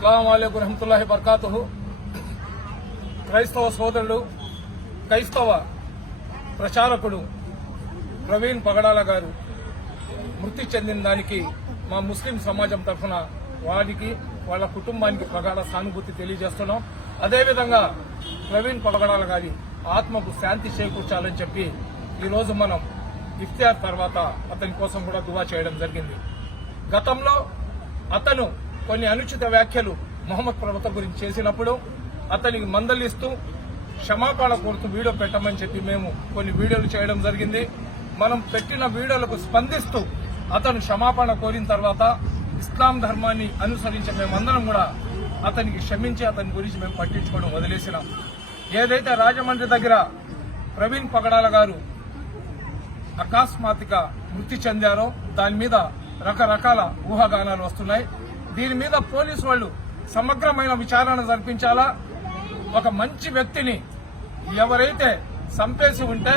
అస్సలాము అలైకుం వరహ్మతుల్లాహి వబరకాతుహు. క్రైస్తవ సోదరుడు, క్రైస్తవ ప్రచారకుడు ప్రవీణ్ పగడాల గారు మృతి చెందిన దానికి మా ముస్లిం సమాజం తరఫున వారికి వాళ్ళ కుటుంబానికి ప్రగాఢ సానుభూతి తెలియజేస్తున్నాం. అదేవిధంగా ప్రవీణ్ పగడాల గారి ఆత్మకు శాంతి చేకూర్చాలని చెప్పి ఈరోజు మనం ఇఫ్తియార్ తర్వాత అతని కోసం కూడా దువా చేయడం జరిగింది. గతంలో అతను కొన్ని అనుచిత వ్యాఖ్యలు మొహమ్మద్ ప్రవక్త గురించి చేసినప్పుడు అతనికి మందలిస్తూ క్షమాపణ కోరుతూ వీడియో పెట్టమని చెప్పి మేము కొన్ని వీడియోలు చేయడం జరిగింది. మనం పెట్టిన వీడియోలకు స్పందిస్తూ అతను క్షమాపణ కోరిన తర్వాత ఇస్లాం ధర్మాన్ని అనుసరించే మేమందరం కూడా అతనికి క్షమించి అతని గురించి మేము పట్టించుకోవడం వదిలేసినాం. ఏదైతే రాజమండ్రి దగ్గర ప్రవీణ్ పగడాల గారు అకస్మాత్తుగా మృతి చెందారో దాని మీద రకరకాల ఊహాగానాలు వస్తున్నాయి. దీని మీద పోలీసు వాళ్ళు సమగ్రమైన విచారణ జరిపించాలా. ఒక మంచి వ్యక్తిని ఎవరైతే చంపేసి ఉంటే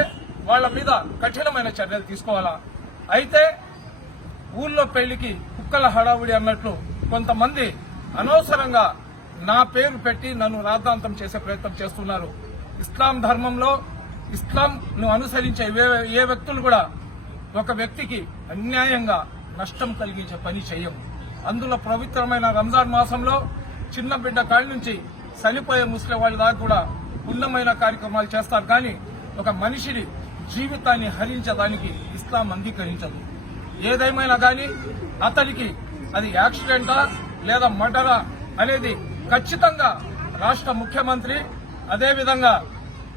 వాళ్ల మీద కఠినమైన చర్యలు తీసుకోవాలా. అయితే ఊళ్ళో పెళ్లికి కుక్కల హడావుడి అన్నట్లు కొంతమంది అనవసరంగా నా పేరు పెట్టి నన్ను రాద్ధాంతం చేసే ప్రయత్నం చేస్తున్నారు. ఇస్లాం ధర్మంలో ఇస్లాంను అనుసరించే ఏ వ్యక్తులు కూడా ఒక వ్యక్తికి అన్యాయంగా నష్టం కలిగించే పని చేయం. అందులో పవిత్రమైన రంజాన్ మాసంలో చిన్న బిడ్డ కాళ్ళ నుంచి చనిపోయే ముస్లిం వాళ్ళ దాకా కూడా పుణ్యమైన కార్యక్రమాలు చేస్తారు. కానీ ఒక మనిషిని జీవితాన్ని హరించడానికి ఇస్లాం అంగీకరించదు. ఏదేమైనా కానీ అతనికి అది యాక్సిడెంటా లేదా మర్డరా అనేది ఖచ్చితంగా రాష్ట్ర ముఖ్యమంత్రి, అదేవిధంగా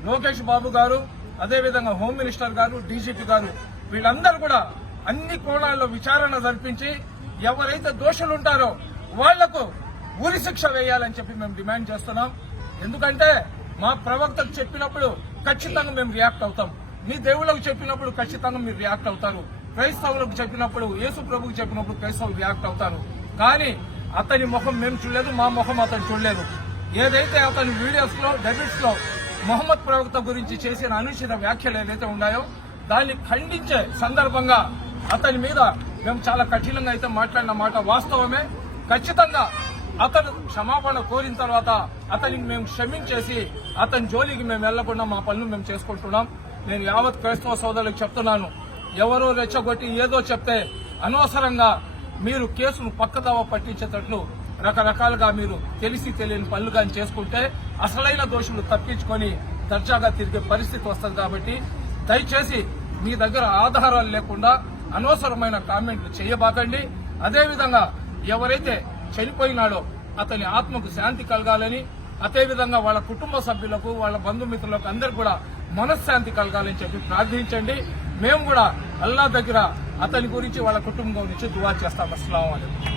లోకేష్ బాబు గారు, అదేవిధంగా హోమ్ మినిస్టర్ గారు, డీజీపీ గారు వీళ్ళందరూ కూడా అన్ని కోణాల్లో విచారణ జరిపించి ఎవరైతే దోషులుంటారో వాళ్లకు ఉరి శిక్ష వేయాలని చెప్పి మేము డిమాండ్ చేస్తున్నాం. ఎందుకంటే మా ప్రవక్తకు చెప్పినప్పుడు ఖచ్చితంగా మేము రియాక్ట్ అవుతాం. మీ దేవుళ్లకు చెప్పినప్పుడు ఖచ్చితంగా మీరు రియాక్ట్ అవుతారు. క్రైస్తవులకు చెప్పినప్పుడు, యేసు ప్రభుకు చెప్పినప్పుడు క్రైస్తవులు రియాక్ట్ అవుతారు. కానీ అతని ముఖం మేము చూడలేదు, మా ముఖం అతను చూడలేదు. ఏదైతే అతని వీడియోస్ లో, డెబిట్స్ లో మొహమ్మద్ ప్రవక్త గురించి చేసిన అనుచిత వ్యాఖ్యలు ఏదైతే ఉన్నాయో దాన్ని ఖండించే సందర్భంగా అతని మీద మేము చాలా కఠినంగా అయితే మాట్లాడిన మాట వాస్తవమే. ఖచ్చితంగా అతను క్షమాపణ కోరిన తర్వాత అతనికి మేము క్షమించేసి అతని జోలికి మేము వెళ్లకుండా మా పనులు మేము చేసుకుంటున్నాం. నేను యావత్ క్రైస్తవ సోదరులకు చెప్తున్నాను, ఎవరో రెచ్చగొట్టి ఏదో చెప్తే అనవసరంగా మీరు కేసును పక్కదావ పట్టించేటట్లు రకరకాలుగా మీరు తెలిసి తెలియని పనులు కానీ చేసుకుంటే అసలైన దోషులు తప్పించుకొని దర్జాగా తిరిగే పరిస్థితి వస్తుంది. కాబట్టి దయచేసి మీ దగ్గర ఆధారాలు లేకుండా అనవసరమైన కామెంట్లు చేయబాకండి. అదేవిధంగా ఎవరైతే చనిపోయినాడో అతని ఆత్మకు శాంతి కలగాలని, అదేవిధంగా వాళ్ళ కుటుంబ సభ్యులకు, వాళ్ళ బంధుమిత్రులకు అందరికీ కూడా మనశ్శాంతి కలగాలని చెప్పి ప్రార్థించండి. మేము కూడా అల్లా దగ్గర అతని గురించి వాళ్ళ కుటుంబం గురించి దువా చేస్తాం. అస్సలాము అలైకుం.